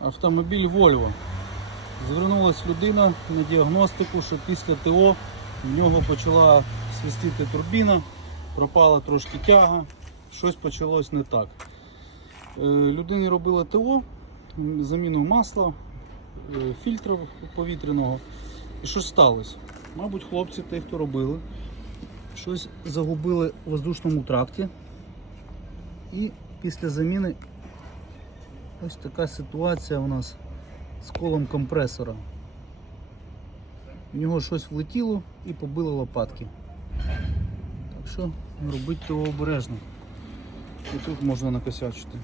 Автомобіль Volvo. Звернулась людина на діагностику, що після ТО в нього почала свистіти турбіна, пропала трошки тяга, щось почалось не так. Людині робили ТО, заміну масла, фільтру повітряного. І що сталося? Мабуть, хлопці, ті, хто робили, щось загубили у воздушному тракті. І після заміни ось така ситуація у нас з колом компресора. В нього щось влетіло і побило лопатки. Так що робити того обережно. І тут можна накосячити.